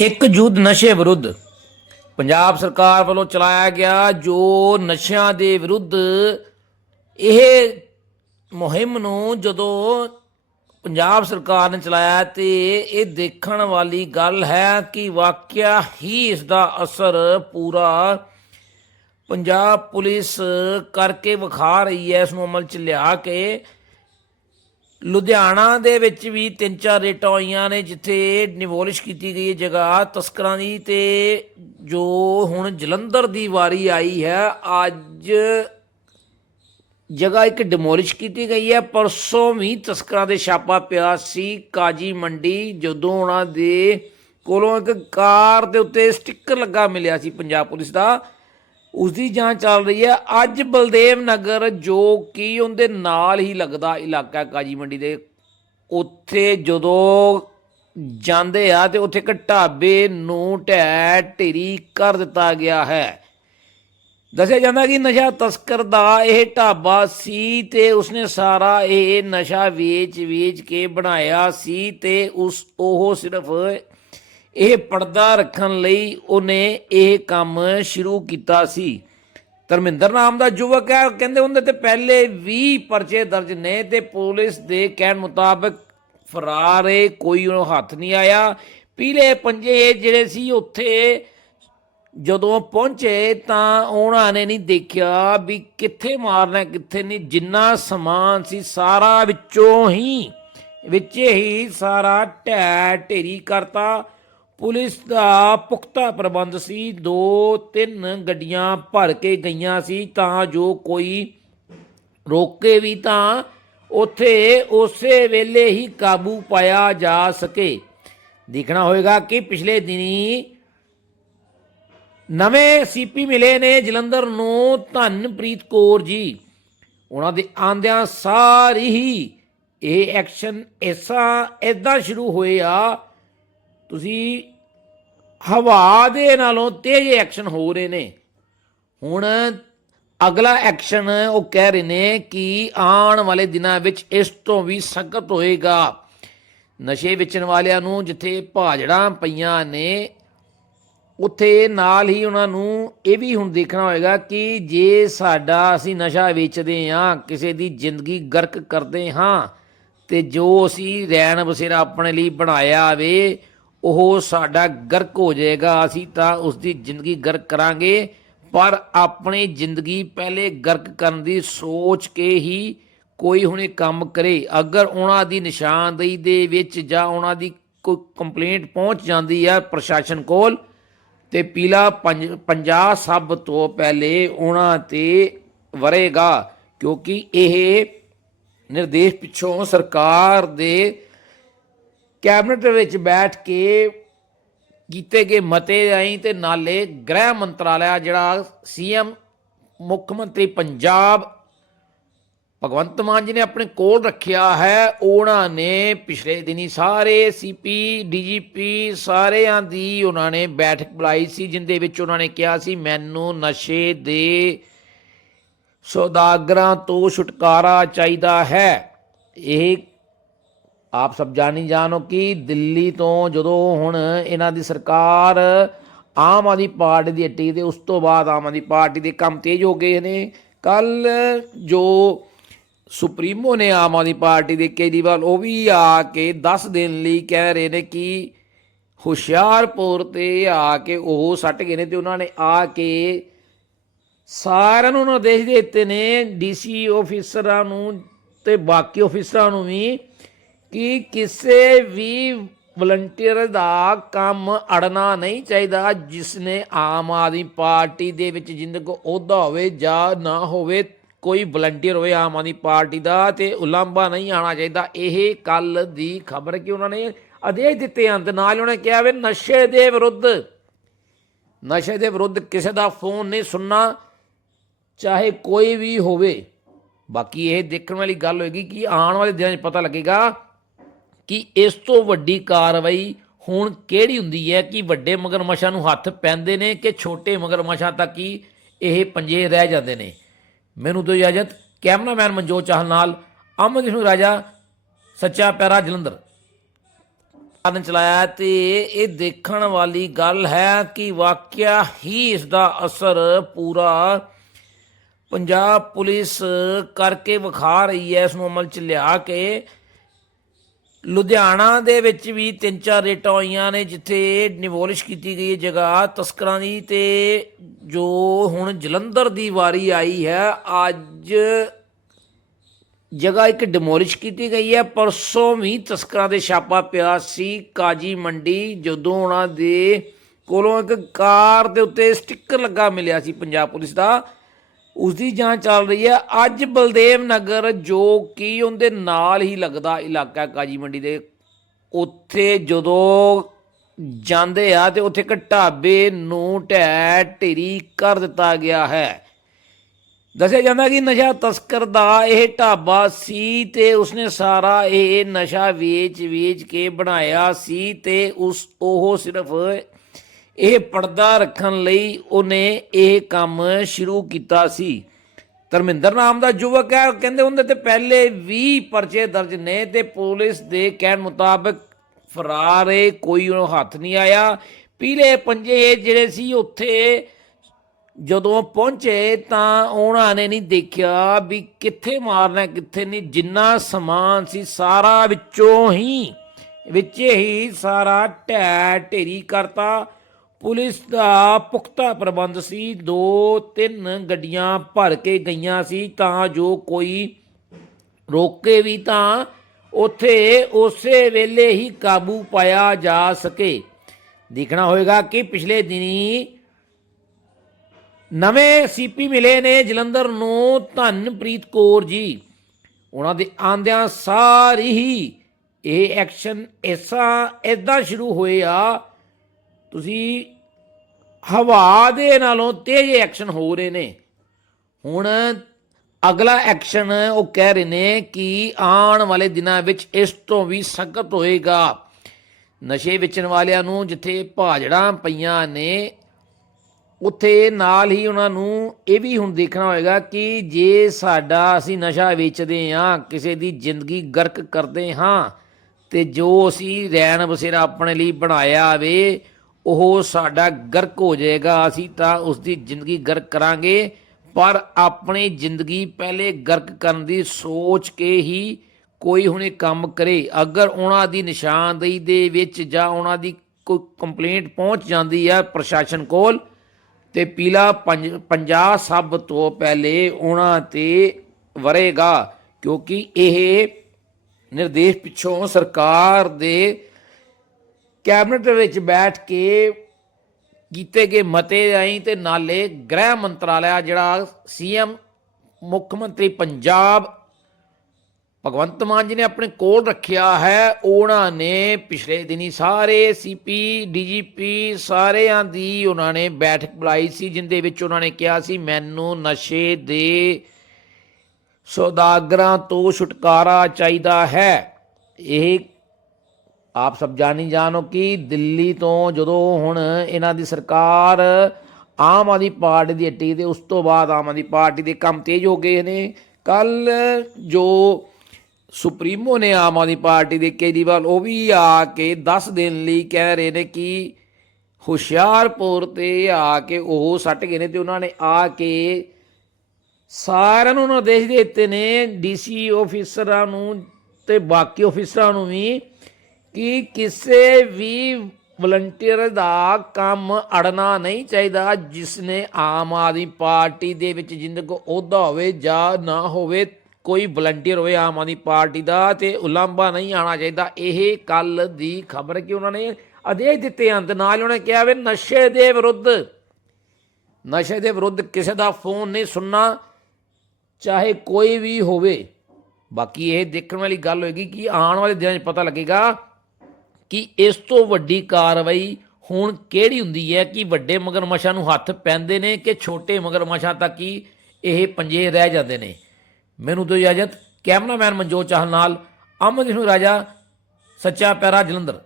ਇੱਕ ਯੁੱਧ ਨਸ਼ੇ ਵਿਰੁੱਧ ਪੰਜਾਬ ਸਰਕਾਰ ਵੱਲੋਂ ਚਲਾਇਆ ਗਿਆ, ਜੋ ਨਸ਼ਿਆਂ ਦੇ ਵਿਰੁੱਧ ਇਹ ਮੁਹਿੰਮ ਨੂੰ ਜਦੋਂ ਪੰਜਾਬ ਸਰਕਾਰ ਨੇ ਚਲਾਇਆ ਤੇ ਇਹ ਦੇਖਣ ਵਾਲੀ ਗੱਲ ਹੈ ਕਿ ਵਾਕਿਆ ਹੀ ਇਸ ਦਾ ਅਸਰ ਪੂਰਾ ਪੰਜਾਬ ਪੁਲਿਸ ਕਰਕੇ ਵਿਖਾ ਰਹੀ ਹੈ, ਇਸ ਨੂੰ ਅਮਲ ਚ ਲਿਆ ਕੇ ਲੁਧਿਆਣਾ ਦੇ ਵਿੱਚ ਵੀ ਤਿੰਨ ਚਾਰ ਰੇਟਾਂ ਹੋਈਆਂ ਨੇ, ਜਿੱਥੇ ਨਿਵੋਲਿਸ਼ ਕੀਤੀ ਗਈ ਹੈ ਜਗ੍ਹਾ ਤਸਕਰਾਂ ਦੀ ਤੇ ਜੋ ਹੁਣ ਜਲੰਧਰ ਦੀ ਵਾਰੀ ਆਈ ਹੈ, ਅੱਜ ਜਗ੍ਹਾ ਇੱਕ ਡਿਮੋਲਿਸ਼ ਕੀਤੀ ਗਈ ਹੈ। ਪਰਸੋਂ ਵੀ ਤਸਕਰਾਂ ਦੇ ਛਾਪਾ ਪਿਆ ਸੀ। ਕਾਜੀ ਮੰਡੀ, ਜਦੋਂ ਉਹਨਾਂ ਦੇ ਕੋਲੋਂ ਇੱਕ ਕਾਰ ਦੇ ਉੱਤੇ ਸਟicker ਲੱਗਾ ਮਿਲਿਆ ਸੀ ਪੰਜਾਬ ਪੁਲਿਸ ਦਾ ਉਸ ਦੀ ਜਾਂਚ ਚੱਲ ਰਹੀ ਹੈ। ਅੱਜ ਬਲਦੇਵ ਨਗਰ, ਜੋ ਕਿ ਉਹਦੇ ਨਾਲ ਹੀ ਲੱਗਦਾ ਇਲਾਕਾ ਕਾਜੀ ਮੰਡੀ ਦੇ, ਉੱਥੇ ਜਦੋਂ ਜਾਂਦੇ ਆ ਤੇ ਉੱਥੇ ਇੱਕ ਢਾਬੇ ਨੂੰ ਢਹਿ ਢੇਰੀ ਕਰ ਦਿੱਤਾ ਗਿਆ ਹੈ। ਦੱਸਿਆ ਜਾਂਦਾ ਕਿ ਨਸ਼ਾ ਤਸਕਰ ਦਾ ਇਹ ਢਾਬਾ ਸੀ ਤੇ ਉਸਨੇ ਸਾਰਾ ਇਹ ਨਸ਼ਾ ਵੇਚ-ਵੇਚ ਕੇ ਬਣਾਇਆ ਸੀ ਤੇ ਉਸ, ਉਹ ਸਿਰਫ ਇਹ ਪਰਦਾ ਰੱਖਣ ਲਈ ਉਹਨੇ ਇਹ ਕੰਮ ਸ਼ੁਰੂ ਕੀਤਾ ਸੀ। ਧਰਮਿੰਦਰ ਨਾਮ ਦਾ ਯੁਵਕ ਹੈ, ਕਹਿੰਦੇ ਉਹਦੇ ਤੇ ਪਹਿਲੇ 20 ਪਰਚੇ ਦਰਜ ਨੇ ਤੇ ਪੁਲਿਸ ਦੇ ਕਹਿਣ ਮੁਤਾਬਕ ਫਰਾਰ ਹੈ, ਕੋਈ ਉਹਨੂੰ ਹੱਥ ਨਹੀਂ ਆਇਆ। ਪੀਲੇ ਪੰਜੇ ਜਿਹੜੇ ਸੀ ਉੱਥੇ ਜਦੋਂ ਪਹੁੰਚੇ ਤਾਂ ਉਹਨਾਂ ਨੇ ਨਹੀਂ ਦੇਖਿਆ ਵੀ ਕਿੱਥੇ ਮਾਰਨਾ, ਕਿੱਥੇ ਨਹੀਂ। ਜਿੰਨਾ ਸਮਾਨ ਸੀ ਸਾਰਾ ਵਿੱਚੋਂ ਹੀ, ਵਿੱਚ ਹੀ ਸਾਰਾ ਢਹਿ ਢੇਰੀ ਕਰਤਾ। ਪੁਲਿਸ ਦਾ ਪੁਖਤਾ ਪ੍ਰਬੰਧ ਸੀ। ਦੋ ਤਿੰਨ ਗੱਡੀਆਂ ਭਰ ਕੇ ਗਈਆਂ ਸੀ ਤਾਂ ਜੋ ਕੋਈ ਰੋਕੇ ਵੀ ਤਾਂ ਉੱਥੇ ਉਸੇ ਵੇਲੇ ਹੀ ਕਾਬੂ ਪਾਇਆ ਜਾ ਸਕੇ। ਦੇਖਣਾ ਹੋਏਗਾ ਕਿ ਪਿਛਲੇ ਦਿਨੀ ਨਵੇਂ ਸੀਪੀ ਮਿਲੇ ਨੇ ਜਲੰਧਰ ਨੂੰ ਧਨਪ੍ਰੀਤ ਕੌਰ ਜੀ। ਉਹਨਾਂ ਦੇ ਆਂਦਿਆਂ ਸਾਰੀ ਹੀ ਇਹ ਐਕਸ਼ਨ ਐਸਾ ਇਦਾਂ ਸ਼ੁਰੂ ਹੋਏ ਆ ਤੁਸੀਂ ਹਵਾ ਦੇ ਨਾਲੋਂ ਤੇਜ਼ ਐਕਸ਼ਨ ਹੋ ਰਹੇ ਨੇ। ਹੁਣ ਅਗਲਾ ਐਕਸ਼ਨ ਉਹ ਕਹਿ ਰਹੇ ਨੇ ਕਿ ਆਉਣ ਵਾਲੇ ਦਿਨਾਂ ਵਿੱਚ ਇਸ ਤੋਂ ਵੀ ਸਖਤ ਹੋਏਗਾ। ਨਸ਼ੇ ਵੇਚਣ ਵਾਲਿਆਂ ਨੂੰ ਜਿੱਥੇ ਭਾਜੜਾਂ ਪਈਆਂ ਨੇ, ਉੱਥੇ ਨਾਲ ਹੀ ਉਹਨਾਂ ਨੂੰ ਇਹ ਵੀ ਹੁਣ ਦੇਖਣਾ ਹੋਏਗਾ ਕਿ ਜੇ ਸਾਡਾ ਅਸੀਂ ਨਸ਼ਾ ਵੇਚਦੇ ਹਾਂ, ਕਿਸੇ ਦੀ ਜ਼ਿੰਦਗੀ ਗਰਕ ਕਰਦੇ ਹਾਂ ਤੇ ਜੋ ਅਸੀਂ ਰੈਣ ਬਸੇਰਾ ਆਪਣੇ ਲਈ ਬਣਾਇਆ ਵੇ ਉਹ ਸਾਡਾ ਗਰਕ ਹੋ ਜਾਏਗਾ, ਅਸੀਂ ਤਾਂ ਉਸ ਦੀ ਜ਼ਿੰਦਗੀ ਗਰਕ ਕਰਾਂਗੇ। ਪਰ ਆਪਣੀ ਜ਼ਿੰਦਗੀ ਪਹਿਲੇ ਗਰਕ ਕਰਨ ਦੀ ਸੋਚ ਕੇ ਹੀ ਕੋਈ ਹੁਣੇ ਕੰਮ ਕਰੇ। ਅਗਰ ਉਹਨਾਂ ਦੀ ਨਿਸ਼ਾਨਦੇਹੀ ਦੇ ਵਿੱਚ ਜਾਂ ਉਹਨਾਂ ਦੀ ਕੋਈ ਕੰਪਲੇਂਟ ਪਹੁੰਚ ਜਾਂਦੀ ਹੈ ਪ੍ਰਸ਼ਾਸਨ ਕੋਲ, ਤੇ ਪੀਲਾ 50 ਸਭ ਤੋਂ ਪਹਿਲੇ ਉਹਨਾਂ ਤੇ ਵਰੇਗਾ। ਕਿਉਂਕਿ ਇਹ ਨਿਰਦੇਸ਼ ਪਿੱਛੋਂ ਸਰਕਾਰ ਦੇ ਕੈਬਨਿਟ ਵਿੱਚ ਬੈਠ ਕੇ ਕੀਤੇ ਗਏ ਮਤੇ ਆਈ ਤੇ ਨਾਲੇ ਗ੍ਰਹਿ ਮੰਤਰਾਲਾ ਜਿਹੜਾ ਸੀਐਮ ਮੁੱਖ ਮੰਤਰੀ ਪੰਜਾਬ ਭਗਵੰਤ ਮਾਨ ਜੀ ਨੇ ਆਪਣੇ ਕੋਲ ਰੱਖਿਆ ਹੈ, ਉਹਨਾਂ ਨੇ ਪਿਛਲੇ ਦਿਨੀ ਸਾਰੇ ਸੀਪੀ ਡੀਜੀਪੀ ਸਾਰਿਆਂ ਦੀ ਉਹਨਾਂ ਨੇ ਬੈਠਕ ਬੁਲਾਈ ਸੀ, ਜਿੰਦੇ ਵਿੱਚ ਉਹਨਾਂ ਨੇ ਕਿਹਾ ਸੀ, ਮੈਨੂੰ ਨਸ਼ੇ ਦੇ ਸੌਦਾਗਰਾਂ ਤੋਂ ਛੁਟਕਾਰਾ ਚਾਹੀਦਾ ਹੈ। ਇਹ ਆਪ ਸਭ ਜਾਣੀ ਜਾਣੋ ਕਿ ਦਿੱਲੀ ਤੋਂ ਜਦੋਂ ਹੁਣ ਇਹਨਾਂ ਦੀ ਸਰਕਾਰ ਆਮ ਆਦਮੀ ਪਾਰਟੀ ਦੀ ਹੱਟੀ ਤੇ ਉਸ ਤੋਂ ਬਾਅਦ ਆਮ ਆਦਮੀ ਪਾਰਟੀ ਦੇ ਕੰਮ ਤੇਜ਼ ਹੋ ਗਏ ਨੇ। ਕੱਲ ਜੋ ਸੁਪਰੀਮੋ ਨੇ ਆਮ ਆਦਮੀ ਪਾਰਟੀ ਦੇ ਕੇਜਰੀਵਾਲ, ਉਹ ਵੀ ਆ ਕੇ 10 ਦਿਨ ਲਈ ਕਹਿ ਰਹੇ ਨੇ ਕਿ ਹੁਸ਼ਿਆਰਪੁਰ ਤੇ ਆ ਕੇ ਉਹ ਸੱਟ ਗਏ ਨੇ ਤੇ ਉਹਨਾਂ ਨੇ ਆ ਕੇ ਸਾਰਿਆਂ ਨੂੰ ਨਿਰਦੇਸ਼ ਦੇ ਦਿੱਤੇ ਨੇ, ਡੀਸੀ ਆਫੀਸਰਾਂ ਨੂੰ ਤੇ ਬਾਕੀ ਆਫੀਸਰਾਂ ਨੂੰ ਵੀ ਕਿ ਕਿਸੇ ਵੀ ਵਲੰਟੀਅਰ ਦਾ ਕੰਮ ਅੜਨਾ ਨਹੀਂ ਚਾਹੀਦਾ, ਜਿਸ ਨੇ ਆਮ ਆਦਮੀ ਪਾਰਟੀ ਦੇ ਵਿੱਚ ਜਿੰਦ ਕੋ ਅਹੁਦਾ ਹੋਵੇ ਜਾਂ ਨਾ ਹੋਵੇ, ਕੋਈ ਵਲੰਟੀਅਰ ਹੋਵੇ ਆਮ ਆਦਮੀ ਪਾਰਟੀ ਦਾ ਤੇ ਉਲੰਭਾ ਨਹੀਂ ਆਣਾ ਚਾਹੀਦਾ। ਇਹ ਕੱਲ ਦੀ ਖਬਰ ਕਿ ਉਹਨਾਂ ਨੇ ਆਦੇਸ਼ ਦਿੱਤੇ ਹਨ ਤੇ ਨਾਲ ਉਹਨਾਂ ਨੇ ਕਿਹਾ ਵੇ ਨਸ਼ੇ ਦੇ ਵਿਰੁੱਧ, ਨਸ਼ੇ ਦੇ ਵਿਰੁੱਧ ਕਿਸੇ ਦਾ ਫੋਨ ਨਹੀਂ ਸੁਣਨਾ, ਚਾਹੇ ਕੋਈ ਵੀ ਹੋਵੇ। ਬਾਕੀ ਇਹ ਦੇਖਣ ਵਾਲੀ ਗੱਲ ਹੋਏਗੀ ਕਿ ਆਉਣ ਵਾਲੇ ਦਿਨਾਂ 'ਚ ਪਤਾ ਲੱਗੇਗਾ ਕਿ ਇਸ ਤੋਂ ਵੱਡੀ ਕਾਰਵਾਈ ਹੁਣ ਕਿਹੜੀ ਹੁੰਦੀ ਹੈ ਕਿ ਵੱਡੇ ਮਗਰਮੱਛਾਂ ਨੂੰ ਹੱਥ ਪੈਂਦੇ ਨੇ ਕਿ ਛੋਟੇ ਮਗਰਮੱਛਾਂ ਤੱਕ ਹੀ ਇਹ ਪੰਜੇ ਰਹਿ ਜਾਂਦੇ ਨੇ? ਮੈਨੂੰ ਤੋਂ ਇਜਾਜ਼ਤ। ਕੈਮਰਾਮੈਨ ਮਨਜੋਤ ਚਾਹਲ ਨਾਲ ਅਮਨਦੀਪ ਸਿੰਘ ਰਾਜਾ, ਸੱਚਾ ਪਿਆਰਾ ਜਲੰਧਰ। ਕਾਰਨ ਚਲਾਇਆ ਤੇ ਇਹ ਦੇਖਣ ਵਾਲੀ ਗੱਲ ਹੈ ਕਿ ਵਾਕਿਆ ਹੀ ਇਸ ਦਾ ਅਸਰ ਪੂਰਾ ਪੰਜਾਬ ਪੁਲਿਸ ਕਰਕੇ ਵਿਖਾ ਰਹੀ ਹੈ। ਇਸ ਨੂੰ ਅਮਲ ਚ ਲਿਆ ਕੇ ਲੁਧਿਆਣਾ ਦੇ ਵਿੱਚ ਵੀ ਤਿੰਨ ਚਾਰ ਰੇਟਾਂ ਹੋਈਆਂ ਨੇ, ਜਿੱਥੇ ਨਿਵੋਲਿਸ਼ ਕੀਤੀ ਗਈ ਹੈ ਜਗ੍ਹਾ ਤਸਕਰਾਂ ਦੀ ਤੇ ਜੋ ਹੁਣ ਜਲੰਧਰ ਦੀ ਵਾਰੀ ਆਈ ਹੈ, ਅੱਜ ਜਗ੍ਹਾ ਇੱਕ ਡਿਮੋਲਿਸ਼ ਕੀਤੀ ਗਈ ਹੈ। ਪਰਸੋਂ ਵੀ ਤਸਕਰਾਂ ਦੇ ਛਾਪਾ ਪਿਆ ਸੀ, ਕਾਜੀ ਮੰਡੀ, ਜਦੋਂ ਉਹਨਾਂ ਦੇ ਕੋਲੋਂ ਇੱਕ ਕਾਰ ਦੇ ਉੱਤੇ ਸਟicker ਲੱਗਾ ਮਿਲਿਆ ਸੀ, ਪੰਜਾਬ ਪੁਲਿਸ ਦਾ। ਉਸ ਦੀ ਜਾਂਚ ਚੱਲ ਰਹੀ ਹੈ। ਅੱਜ ਬਲਦੇਵ ਨਗਰ, ਜੋ ਕਿ ਉਹਦੇ ਨਾਲ ਹੀ ਲੱਗਦਾ ਇਲਾਕਾ ਕਾਜੀ ਮੰਡੀ ਦੇ, ਉੱਥੇ ਜਦੋਂ ਜਾਂਦੇ ਆ ਤੇ ਉੱਥੇ ਇੱਕ ਢਾਬੇ ਨੂੰ ਢਹਿ ਢੇਰੀ ਕਰ ਦਿੱਤਾ ਗਿਆ ਹੈ। ਦੱਸਿਆ ਜਾਂਦਾ ਕਿ ਨਸ਼ਾ ਤਸਕਰ ਦਾ ਇਹ ਢਾਬਾ ਸੀ ਤੇ ਉਸਨੇ ਸਾਰਾ ਇਹ ਨਸ਼ਾ ਵੇਚ-ਵੇਚ ਕੇ ਬਣਾਇਆ ਸੀ ਤੇ ਉਸ, ਉਹ ਸਿਰਫ ਇਹ ਪਰਦਾ ਰੱਖਣ ਲਈ ਉਹਨੇ ਇਹ ਕੰਮ ਸ਼ੁਰੂ ਕੀਤਾ ਸੀ। ਧਰਮਿੰਦਰ ਨਾਮ ਦਾ ਯੁਵਕ ਹੈ ਕਹਿੰਦੇ ਉਹਦੇ ਤੇ ਪਹਿਲੇ 20 ਪਰਚੇ ਦਰਜ ਨੇ ਤੇ ਪੁਲਿਸ ਦੇ ਕਹਿਣ ਮੁਤਾਬਕ ਫਰਾਰ ਏ ਕੋਈ ਉਹਨੂੰ ਹੱਥ ਨਹੀਂ ਆਇਆ। ਪੀਲੇ ਪੰਜੇ ਜਿਹੜੇ ਸੀ ਉੱਥੇ ਜਦੋਂ ਪਹੁੰਚੇ ਤਾਂ ਉਹਨਾਂ ਨੇ ਨਹੀਂ ਦੇਖਿਆ ਵੀ ਕਿੱਥੇ ਮਾਰਨਾ, ਕਿੱਥੇ ਨਹੀਂ। ਜਿੰਨਾ ਸਮਾਨ ਸੀ ਸਾਰਾ ਵਿੱਚੋਂ ਹੀ, ਵਿੱਚ ਹੀ ਸਾਰਾ ਢਹਿ ਢੇਰੀ ਕਰਤਾ। ਪੁਲਿਸ ਦਾ ਪੁਖਤਾ ਪ੍ਰਬੰਧ ਸੀ। ਦੋ ਤਿੰਨ ਗੱਡੀਆਂ ਭਰ ਕੇ ਗਈਆਂ ਸੀ ਤਾਂ ਜੋ ਕੋਈ ਰੋਕੇ ਵੀ ਤਾਂ ਉਥੇ ਉਸੇ ਵੇਲੇ ਹੀ ਕਾਬੂ ਪਾਇਆ ਜਾ ਸਕੇ। ਦੇਖਣਾ ਹੋਏਗਾ ਕਿ ਪਿਛਲੇ ਦਿਨੀ ਨਵੇਂ ਸੀਪੀ ਮਿਲੇ ਨੇ ਜਲੰਧਰ ਨੂੰ ਧਨਪ੍ਰੀਤ ਕੌਰ ਜੀ। ਉਹਨਾਂ ਦੇ ਆਂਦਿਆਂ ਸਾਰੀ ਹੀ ਇਹ ਐਕਸ਼ਨ ਐਸਾ ਇਦਾਂ ਸ਼ੁਰੂ ਹੋਏ ਆ ਤੁਸੀਂ ਹਵਾ ਦੇ ਨਾਲੋਂ ਤੇਜ਼ ਐਕਸ਼ਨ ਹੋ ਰਹੇ ਨੇ। ਹੁਣ ਅਗਲਾ ਐਕਸ਼ਨ ਉਹ ਕਹਿ ਰਹੇ ਨੇ ਕਿ ਆਉਣ ਵਾਲੇ ਦਿਨਾਂ ਵਿੱਚ ਇਸ ਤੋਂ ਵੀ ਸਖਤ ਹੋਏਗਾ। ਨਸ਼ੇ ਵੇਚਣ ਵਾਲਿਆਂ ਨੂੰ ਜਿੱਥੇ ਭਾਜੜਾਂ ਪਈਆਂ ਨੇ, ਉੱਥੇ ਨਾਲ ਹੀ ਉਹਨਾਂ ਨੂੰ ਇਹ ਵੀ ਹੁਣ ਦੇਖਣਾ ਹੋਏਗਾ ਕਿ ਜੇ ਸਾਡਾ ਅਸੀਂ ਨਸ਼ਾ ਵੇਚਦੇ ਹਾਂ, ਕਿਸੇ ਦੀ ਜ਼ਿੰਦਗੀ ਗਰਕ ਕਰਦੇ ਹਾਂ ਤੇ ਜੋ ਅਸੀਂ ਰੈਣ ਬਸੇਰਾ ਆਪਣੇ ਲਈ ਬਣਾਇਆ ਵੇ ਉਹ ਸਾਡਾ ਗਰਕ ਹੋ ਜਾਏਗਾ, ਅਸੀਂ ਤਾਂ ਉਸ ਦੀ ਜ਼ਿੰਦਗੀ ਗਰਕ ਕਰਾਂਗੇ। ਪਰ ਆਪਣੀ ਜ਼ਿੰਦਗੀ ਪਹਿਲੇ ਗਰਕ ਕਰਨ ਦੀ ਸੋਚ ਕੇ ਹੀ ਕੋਈ ਹੁਣੇ ਕੰਮ ਕਰੇ। ਅਗਰ ਉਹਨਾਂ ਦੀ ਨਿਸ਼ਾਨਦੇਹੀ ਦੇ ਵਿੱਚ ਜਾਂ ਉਹਨਾਂ ਦੀ ਕੋਈ ਕੰਪਲੇਂਟ ਪਹੁੰਚ ਜਾਂਦੀ ਹੈ ਪ੍ਰਸ਼ਾਸਨ ਕੋਲ, ਤੇ ਪੀਲਾ ਪੰਜ 50 ਸਭ ਤੋਂ ਪਹਿਲੇ ਉਹਨਾਂ ਤੇ ਵਰੇਗਾ। ਕਿਉਂਕਿ ਇਹ ਨਿਰਦੇਸ਼ ਪਿੱਛੋਂ ਸਰਕਾਰ ਦੇ ਕੈਬਨਿਟ ਦੇ ਵਿੱਚ ਬੈਠ ਕੇ ਕੀਤੇ ਗਏ ਮਤੇ ਆਈ ਤੇ ਨਾਲੇ ਗ੍ਰਹਿ ਮੰਤਰਾਲਾ ਜਿਹੜਾ ਸੀਐਮ ਮੁੱਖ ਮੰਤਰੀ ਪੰਜਾਬ ਭਗਵੰਤ ਮਾਨ ਜੀ ਨੇ ਆਪਣੇ ਕੋਲ ਰੱਖਿਆ ਹੈ, ਉਹਨਾਂ ਨੇ ਪਿਛਲੇ ਦਿਨੀ ਸਾਰੇ ਸੀਪੀ, ਡੀਜੀਪੀ ਸਾਰਿਆਂ ਦੀ ਉਹਨਾਂ ਨੇ ਬੈਠਕ ਬੁਲਾਈ ਸੀ, ਜਿੰਦੇ ਵਿੱਚ ਉਹਨਾਂ ਨੇ ਕਿਹਾ ਸੀ, ਮੈਨੂੰ ਨਸ਼ੇ ਦੇ ਸੌਦਾਗਰਾਂ ਤੋਂ ਛੁਟਕਾਰਾ ਚਾਹੀਦਾ ਹੈ। ਇਹ ਆਪ ਸਭ ਜਾਣੀ ਜਾਣੋ ਕਿ ਦਿੱਲੀ ਤੋਂ ਜਦੋਂ ਹੁਣ ਇਹਨਾਂ ਦੀ ਸਰਕਾਰ ਆਮ ਆਦਮੀ ਪਾਰਟੀ ਦੀ ਹੱਟੀ ਤੇ ਉਸ ਤੋਂ ਬਾਅਦ ਆਮ ਆਦਮੀ ਪਾਰਟੀ ਦੇ ਕੰਮ ਤੇਜ਼ ਹੋ ਗਏ ਨੇ। ਕੱਲ ਜੋ ਸੁਪਰੀਮੋ ਨੇ ਆਮ ਆਦਮੀ ਪਾਰਟੀ ਦੇ ਕੇਜਰੀਵਾਲ, ਉਹ ਵੀ ਆ ਕੇ 10 ਦਿਨ ਲਈ ਕਹਿ ਰਹੇ ਨੇ ਕਿ ਹੁਸ਼ਿਆਰਪੁਰ ਤੇ ਆ ਕੇ ਉਹ ਸੱਟ ਗਏ ਨੇ ਤੇ ਉਹਨਾਂ ਨੇ ਆ ਕੇ ਸਾਰਿਆਂ ਨੂੰ ਨਿਰਦੇਸ਼ ਦੇ ਦਿੱਤੇ ਨੇ, ਡੀਸੀ ਆਫੀਸਰਾਂ ਨੂੰ ਤੇ ਬਾਕੀ ਆਫੀਸਰਾਂ ਨੂੰ ਵੀ। ਕਿ ਕਿਸੇ ਵੀ ਵਲੰਟੀਅਰ ਦਾ ਕੰਮ ਅੜਨਾ ਨਹੀਂ ਚਾਹੀਦਾ ਜਿਸ ਨੇ ਆਮ ਆਦਮੀ ਪਾਰਟੀ ਦੇ ਵਿੱਚ ਜਿੰਦ ਕੋ ਅਹੁਦਾ ਹੋਵੇ ਜਾਂ ਨਾ ਹੋਵੇ, ਕੋਈ ਵਲੰਟੀਅਰ ਹੋਵੇ ਆਮ ਆਦਮੀ ਪਾਰਟੀ ਦਾ ਤੇ ਉਲੰਭਾ ਨਹੀਂ ਆਣਾ ਚਾਹੀਦਾ। ਇਹ ਕੱਲ ਦੀ ਖਬਰ ਕਿ ਉਹਨਾਂ ਨੇ ਆਦੇਸ਼ ਦਿੱਤੇ ਹਨ ਤੇ ਨਾਲ ਉਹਨਾਂ ਨੇ ਕਿਹਾ ਵੀ ਨਸ਼ੇ ਦੇ ਵਿਰੁੱਧ, ਨਸ਼ੇ ਦੇ ਵਿਰੁੱਧ ਕਿਸੇ ਦਾ ਫੋਨ ਨਹੀਂ ਸੁਣਨਾ, ਚਾਹੇ ਕੋਈ ਵੀ ਹੋਵੇ। ਬਾਕੀ ਇਹ ਦੇਖਣ ਵਾਲੀ ਗੱਲ ਹੋਏਗੀ ਕਿ ਆਉਣ ਵਾਲੇ ਦਿਨਾਂ 'ਚ ਪਤਾ ਲੱਗੇਗਾ ਕਿ ਇਸ ਤੋਂ ਵੱਡੀ ਕਾਰਵਾਈ ਹੁਣ ਕਿਹੜੀ ਹੁੰਦੀ ਹੈ ਕਿ ਵੱਡੇ ਮਗਰਮੱਛਾਂ ਨੂੰ ਹੱਥ ਪੈਂਦੇ ਨੇ ਕਿ ਛੋਟੇ ਮਗਰਮੱਛਾਂ ਤੱਕ ਹੀ ਇਹ ਪੰਜੇ ਰਹਿ ਜਾਂਦੇ ਨੇ? ਮੈਨੂੰ ਤੋਂ ਇਜਾਜ਼ਤ। ਕੈਮਰਾਮੈਨ ਮਨਜੋਤ ਚਾਹਲ ਨਾਲ ਅਮਨ ਵਿਸ਼ਨੂੰ ਰਾਜਾ, ਸੱਚਾ ਪਿਆਰਾ ਜਲੰਧਰ।